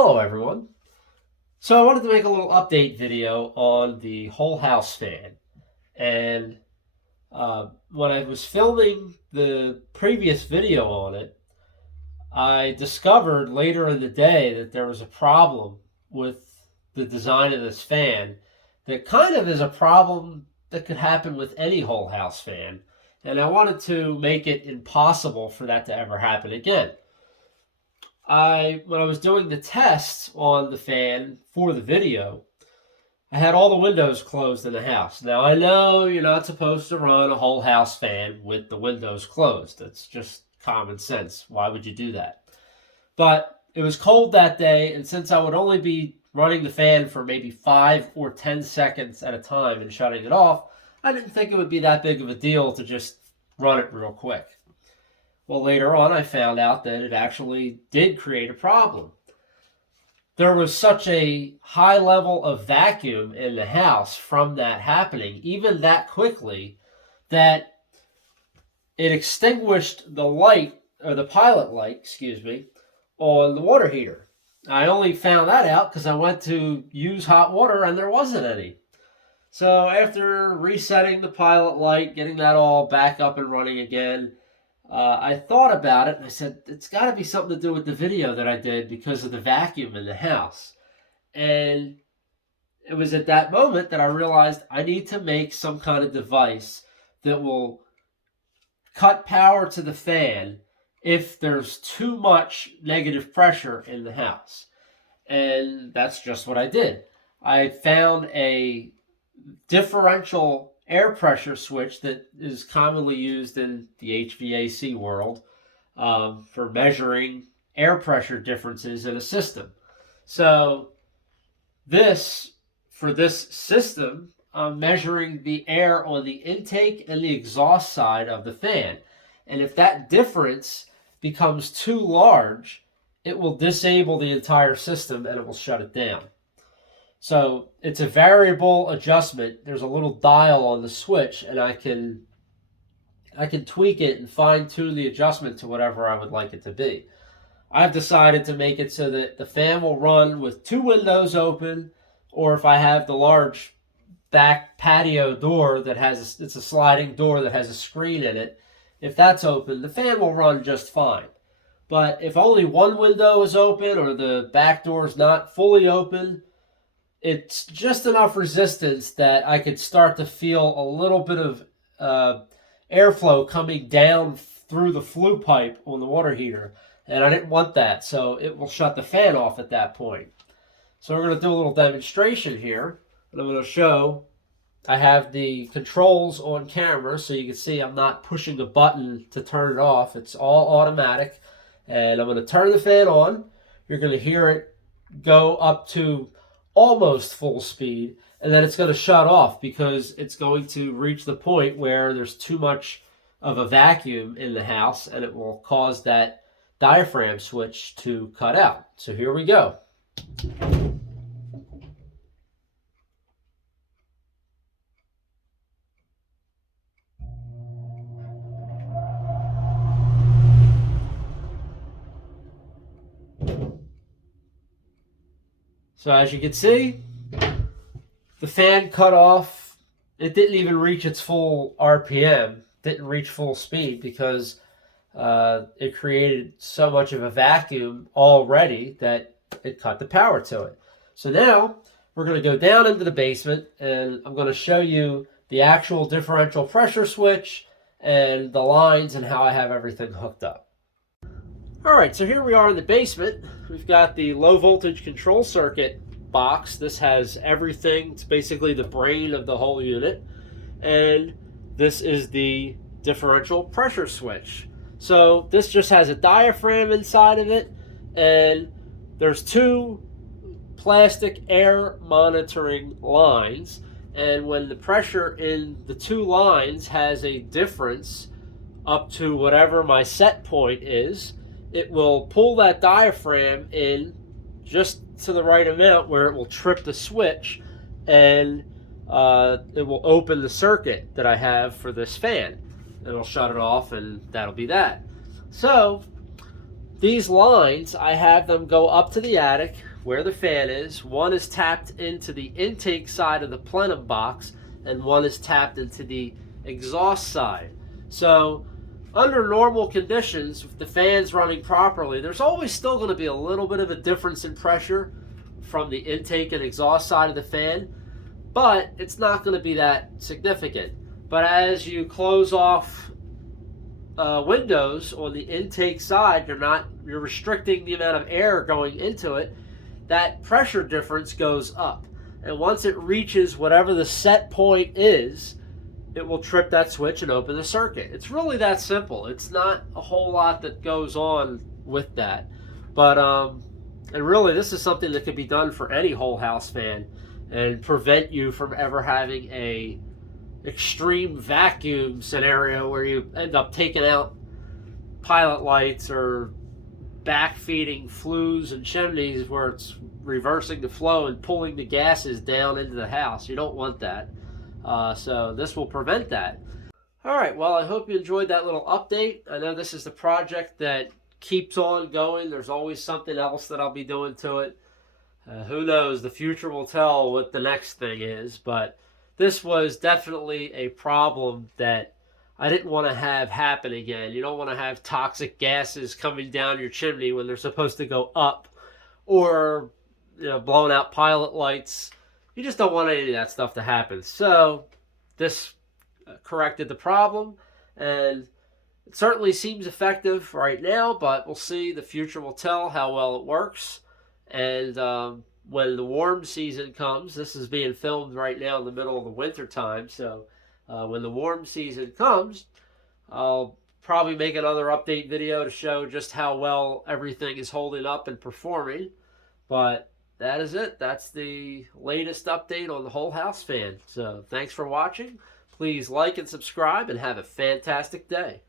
Hello everyone. So I wanted to make a little update video on the whole house fan. And when I was filming the previous video on it, I discovered later in the day that there was a problem with the design of this fan that kind of is a problem that could happen with any whole house fan. And I wanted to make it impossible for that to ever happen again. When I was doing the tests on the fan for the video, I had all the windows closed in the house. Now I know you're not supposed to run a whole house fan with the windows closed. That's just common sense. Why would you do that? But it was cold that day, and since I would only be running the fan for maybe 5 or 10 seconds at a time and shutting it off, I didn't think it would be that big of a deal to just run it real quick. Well, later on, I found out that it actually did create a problem. There was such a high level of vacuum in the house from that happening, even that quickly, that it extinguished the light, or the pilot light, excuse me, on the water heater. I only found that out because I went to use hot water and there wasn't any. So after resetting the pilot light, getting that all back up and running again, I thought about it and I said, it's got to be something to do with the video that I did because of the vacuum in the house. And it was at that moment that I realized I need to make some kind of device that will cut power to the fan if there's too much negative pressure in the house. And that's just what I did. I found a differential air pressure switch that is commonly used in the HVAC world for measuring air pressure differences in a system. So for this system, I'm measuring the air on the intake and the exhaust side of the fan. And if that difference becomes too large, it will disable the entire system and it will shut it down. So it's a variable adjustment. There's a little dial on the switch, and I can tweak it and fine tune the adjustment to whatever I would like it to be. I've decided to make it so that the fan will run with 2 windows open, or if I have the large back patio door that it's a sliding door that has a screen in it, if that's open, the fan will run just fine. But if only one window is open or the back door is not fully open, it's just enough resistance that I could start to feel a little bit of airflow coming down through the flue pipe on the water heater. And I didn't want that, so it will shut the fan off at that point. So we're going to do a little demonstration here. And I'm going to show I have the controls on camera, so you can see I'm not pushing a button to turn it off. It's all automatic. And I'm going to turn the fan on. You're going to hear it go up to almost full speed, and then it's going to shut off because it's going to reach the point where there's too much of a vacuum in the house and it will cause that diaphragm switch to cut out. So here we go. So as you can see, the fan cut off. It didn't even reach its full RPM, didn't reach full speed because it created so much of a vacuum already that it cut the power to it. So now we're going to go down into the basement and I'm going to show you the actual differential pressure switch and the lines and how I have everything hooked up. Alright, so here we are in the basement. We've got the low voltage control circuit box. This has everything. It's basically the brain of the whole unit. And this is the differential pressure switch. So this just has a diaphragm inside of it, and there's 2 plastic air monitoring lines. And when the pressure in the 2 lines has a difference up to whatever my set point is, it will pull that diaphragm in just to the right amount where it will trip the switch, and it will open the circuit that I have for this fan. It'll shut it off, and that'll be that. So These lines, I have them go up to the attic where the fan is. One is tapped into the intake side of the plenum box, and one is tapped into the exhaust side. So under normal conditions, if the fan's running properly, there's always still going to be a little bit of a difference in pressure from the intake and exhaust side of the fan, but it's not going to be that significant. But as you close off windows on the intake side, you're restricting the amount of air going into it. That pressure difference goes up, and once it reaches whatever the set point is, it will trip that switch and open the circuit. It's really that simple. It's not a whole lot that goes on with that, but and really this is something that could be done for any whole house fan and prevent you from ever having a extreme vacuum scenario where you end up taking out pilot lights or backfeeding flues and chimneys where it's reversing the flow and pulling the gases down into the house. You don't want that. So this will prevent that. All right, well, I hope you enjoyed that little update. I know this is the project that keeps on going. There's always something else that I'll be doing to it. Who knows? The future will tell what the next thing is, but this was definitely a problem that I didn't want to have happen again. You don't want to have toxic gases coming down your chimney when they're supposed to go up, or blowing out pilot lights. You just don't want any of that stuff to happen. So this corrected the problem, and it certainly seems effective right now, but we'll see. The future will tell how well it works. And when the warm season comes, this is being filmed right now in the middle of the winter time, so when the warm season comes, I'll probably make another update video to show just how well everything is holding up and performing. But that is it. That's the latest update on the whole house fan. So thanks for watching. Please like and subscribe, and have a fantastic day.